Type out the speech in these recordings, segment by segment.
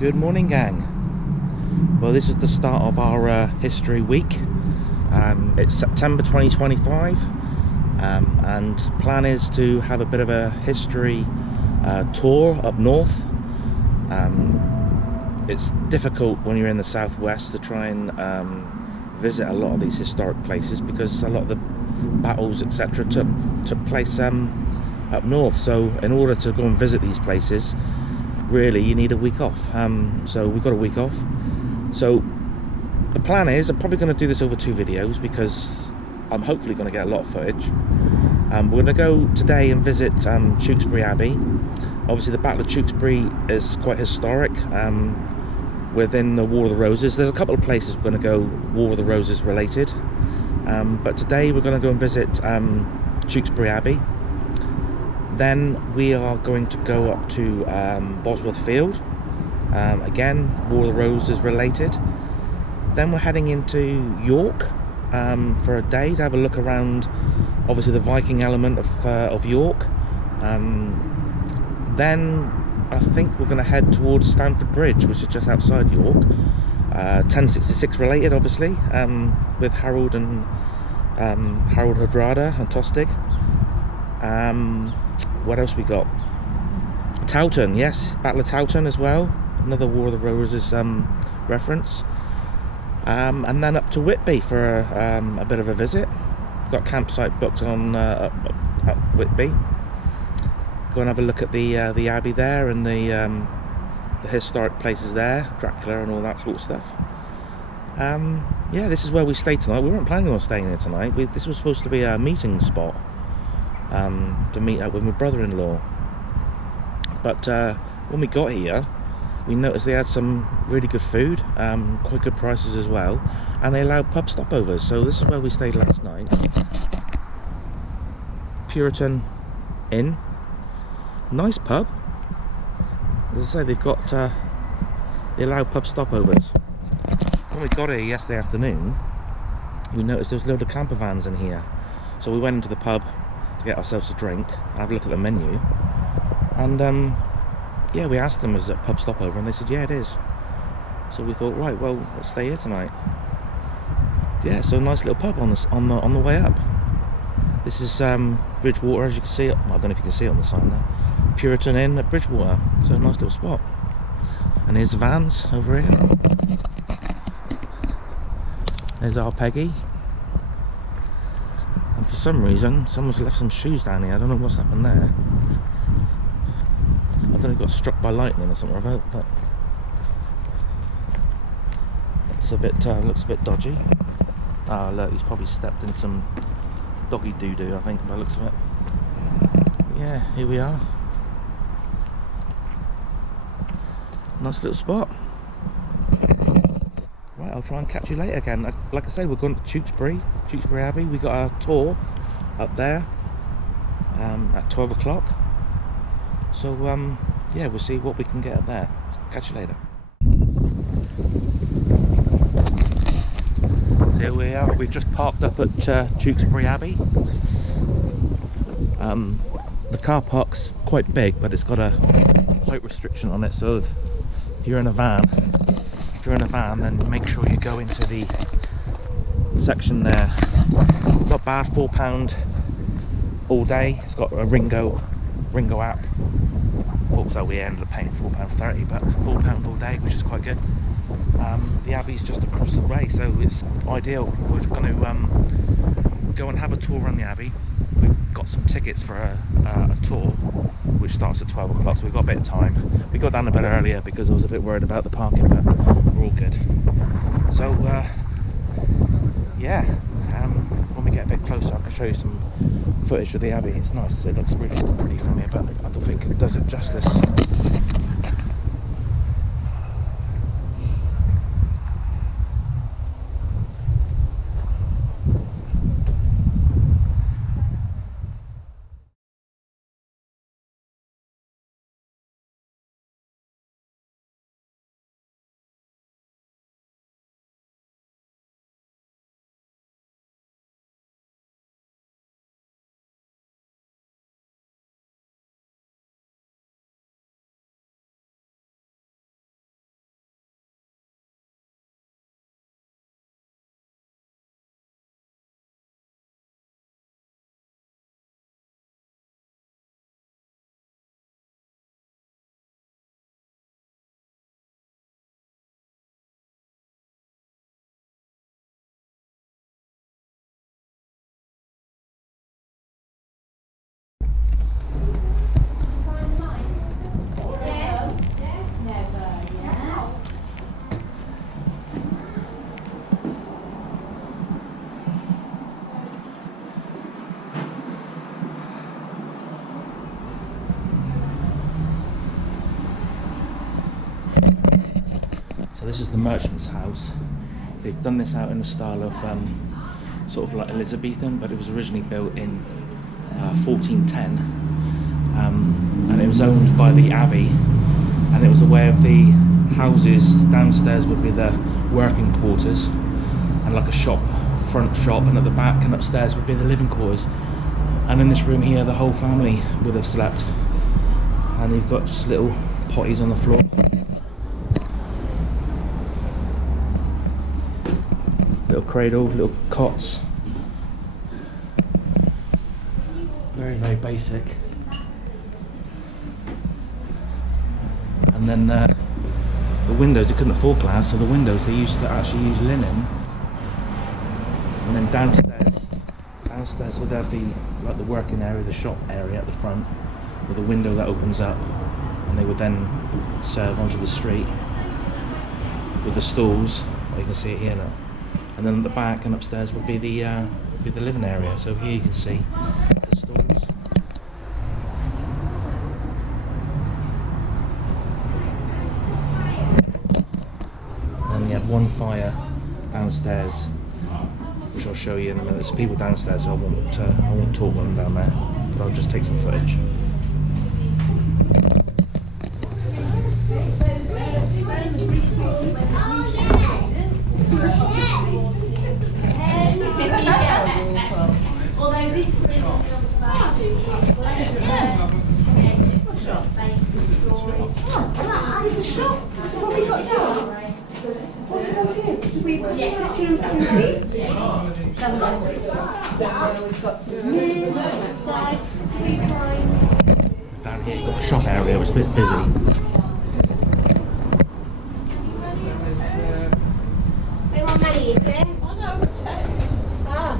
Good morning, gang. Well, this is the start of our history week. It's September 2025, and plan is to have a bit of a history tour up north. It's difficult when you're in the southwest to try and visit a lot of these historic places because a lot of the battles, etc., took place up north. So in order to go and visit these places, really you need a week off. So we've got a week off. So the plan is I'm probably going to do this over 2 videos because I'm hopefully going to get a lot of footage. We're going to go today and visit Tewkesbury Abbey. Obviously the Battle of Tewkesbury is quite historic within the War of the Roses. There's a couple of places we're going to go War of the Roses related, but today we're going to go and visit Tewkesbury Abbey. Then we are going to go up to Bosworth Field, again War of the Roses related. Then we're heading into York for a day to have a look around, obviously the Viking element of York. Then I think we're going to head towards Stamford Bridge, which is just outside York. 1066 related, obviously, with Harold and Harold Hardrada and Tostig. What else we got? Towton, yes, Battle of Towton as well, another War of the Roses reference. And then up to Whitby for a bit of a visit. We've got campsite booked on up Whitby. Go and have a look at the abbey there and the historic places there, Dracula and all that sort of stuff. Yeah, this is where we stay tonight. We weren't planning on staying here tonight. This was supposed to be a meeting spot to meet up with my brother-in-law. But when we got here, we noticed they had some really good food, quite good prices as well, and they allowed pub stopovers. So this is where we stayed last night. Puritan Inn. Nice pub. As I say, they've got they allow pub stopovers. When we got here yesterday afternoon, we noticed there was a load of camper vans in here. So we went into the pub to get ourselves a drink and have a look at the menu. And yeah, we asked them, is it a pub stopover? And they said, yeah, it is. So we thought, right, well, let's stay here tonight. Yeah, so a nice little pub on the way up. This is Bridgewater, as you can see. I don't know if you can see it on the sign there. Puritan Inn at Bridgewater. So a nice little spot. And here's the vans over here. There's our Peggy. And for some reason, someone's left some shoes down here. I don't know what's happened there. I don't know if it got struck by lightning or something, but it's a bit looks a bit dodgy. Ah, look, he's probably stepped in some doggy doo-doo, I think, by the looks of it. Yeah, here we are. Nice little spot. Right, I'll try and catch you later again. Like I say, we're going to Tewkesbury Abbey. We got a tour up there at 12 o'clock. So yeah, we'll see what we can get up there. Catch you later. So here we are. We've just parked up at Tewkesbury Abbey. The car park's quite big, but it's got a height restriction on it. So if you're in a van, then make sure you go into the section there. Not bad, £4 all day. It's got a Ringo app. Also, we ended up paying £4.30, but £4 all day, which is quite good. The Abbey's just across the way, so it's ideal. We're going to go and have a tour around the Abbey. We've got some tickets for a tour, which starts at 12 o'clock, so we've got a bit of time. We got down a bit earlier because I was a bit worried about the parking, but we're all good. So, yeah, when we get a bit closer, I can show you some footage of the Abbey. It's nice. It looks really pretty from here, but I don't think it does it justice. So this is the merchant's house. They've done this out in the style of sort of like Elizabethan, but it was originally built in 1410, and it was owned by the abbey, and it was a way of the houses downstairs would be the working quarters and like a shop, front shop, and at the back and upstairs would be the living quarters. And in this room here the whole family would have slept, and you've got just little potties on the floor. Little cradle, little cots. Very, very basic. And then the windows, they couldn't afford glass, so the windows they used to actually use linen. And then downstairs would have the like the working area, the shop area at the front, with a window that opens up, and they would then serve onto the street with the stalls. Well, you can see it here now. And then at the back and upstairs would be the living area. So here you can see the stalls. And you have one fire downstairs, which I'll show you in a minute. There's people downstairs, so I won't talk with them down there, but I'll just take some footage. It's a shop. That's what we got now. What's it over here? This is where you put it up here and see? So we've got some men outside, sweet wine. Down here you've got the shop area, which is a bit busy. They want money, is there? Ah.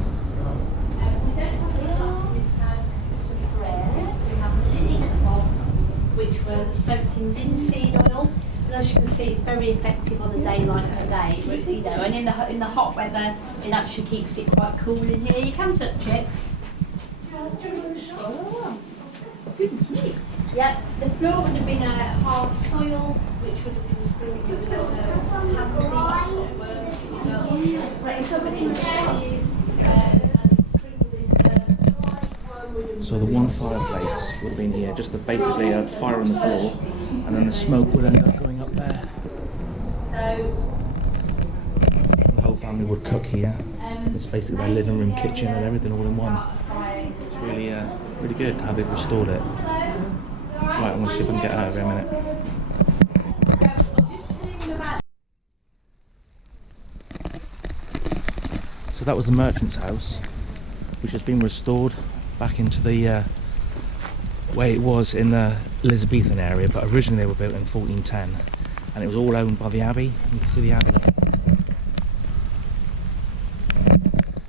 Which were soaked in linseed oil, and as you can see, it's very effective on a day like today. You know, and in the hot weather, it actually keeps it quite cool in here. You can touch it. Goodness me. Yep, the floor would have been a hard soil, which would have been sprinkled with So the one fireplace would have been here, just basically a fire on the floor, and then the smoke would end up going up there. The whole family would cook here. It's basically their living room, kitchen, and everything all in one. It's really, really good how they've restored it. Right, I'm going to see if I can get out of here in a minute. So that was the merchant's house, which has been restored back into the way it was in the Elizabethan area, but originally they were built in 1410, and it was all owned by the abbey. You can see the abbey.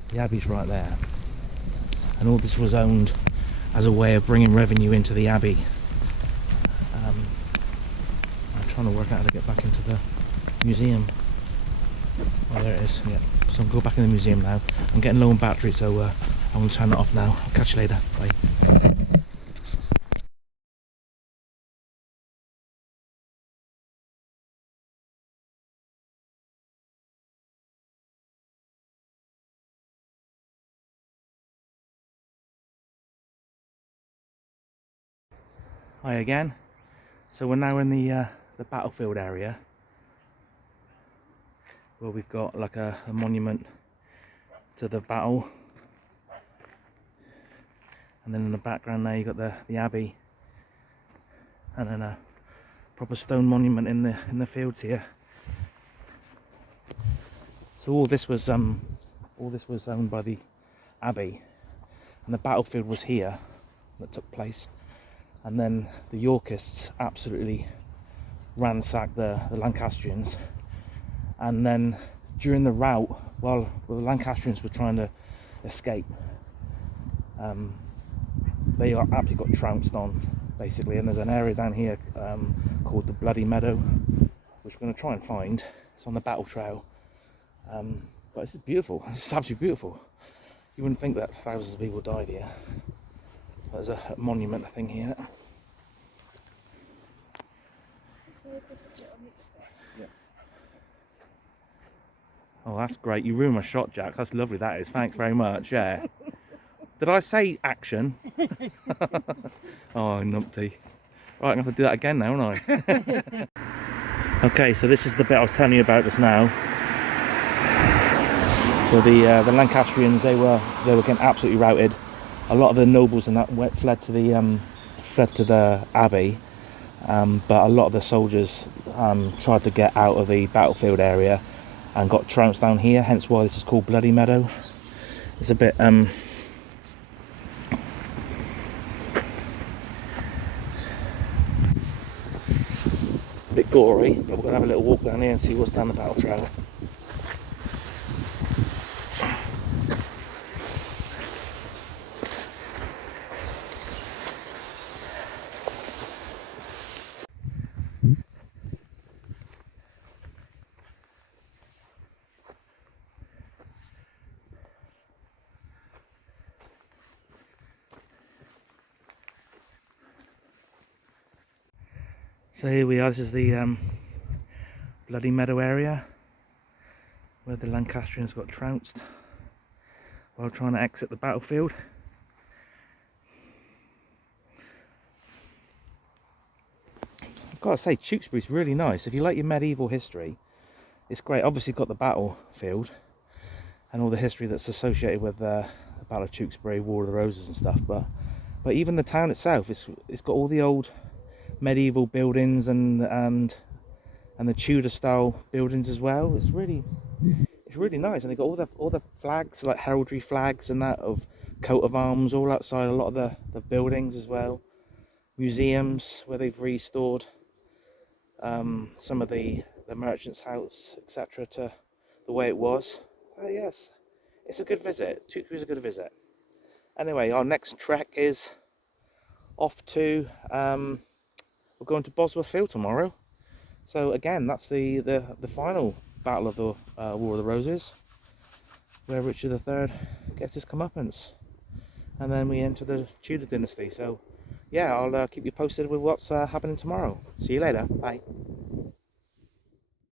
The abbey's right there, and all this was owned as a way of bringing revenue into the abbey. I'm trying to work out how to get back into the museum. Oh, there it is. Yeah. So I'll go back in the museum now. I'm getting low on battery, so I'm going to turn that off now. I'll catch you later. Bye. Hi again. So we're now in the battlefield area, where we've got like a monument to the battle, and then in the background there you've got the abbey, and then a proper stone monument in the fields here. So all this was owned by the abbey, and the battlefield was here that took place. And then the Yorkists absolutely ransacked the Lancastrians, and then during the rout, while the Lancastrians were trying to escape, they absolutely got trounced on, basically. And there's an area down here called the Bloody Meadow, which we're going to try and find. It's on the battle trail, but it's beautiful. It's absolutely beautiful. You wouldn't think that thousands of people died here. There's a monument thing here. Oh, that's great. You ruined my shot, Jack. That's lovely, that is. Thanks very much, yeah. Did I say action? Oh, numpty. Right, I'm going to have to do that again now, aren't I? Okay, so this is the bit I was telling you about just now. So the Lancastrians, they were getting absolutely routed. A lot of the nobles and that fled to the abbey, but a lot of the soldiers tried to get out of the battlefield area and got trounced down here. Hence why this is called Bloody Meadow. It's a bit gory, but we're gonna have a little walk down here and see what's down the battle trail. So here we are, this is the Bloody Meadow area where the Lancastrians got trounced while trying to exit the battlefield. I've got to say, Tewkesbury's really nice. If you like your medieval history, it's great. Obviously got the battlefield and all the history that's associated with the Battle of Tewkesbury, War of the Roses and stuff, but even the town itself, it's got all the old medieval buildings and the Tudor style buildings as well. It's really nice, and they got all the flags, like heraldry flags and that of coat of arms, all outside a lot of the buildings as well. Museums where they've restored some of the merchant's house, etc., to the way it was. Yes, it's a good visit. Tewkesbury's a good visit. Anyway, our next trek is off to we're going to Bosworth Field tomorrow. So again, that's the final battle of the War of the Roses, where Richard III gets his comeuppance, and then we enter the Tudor dynasty. So yeah, I'll keep you posted with what's happening tomorrow. See you later. Bye.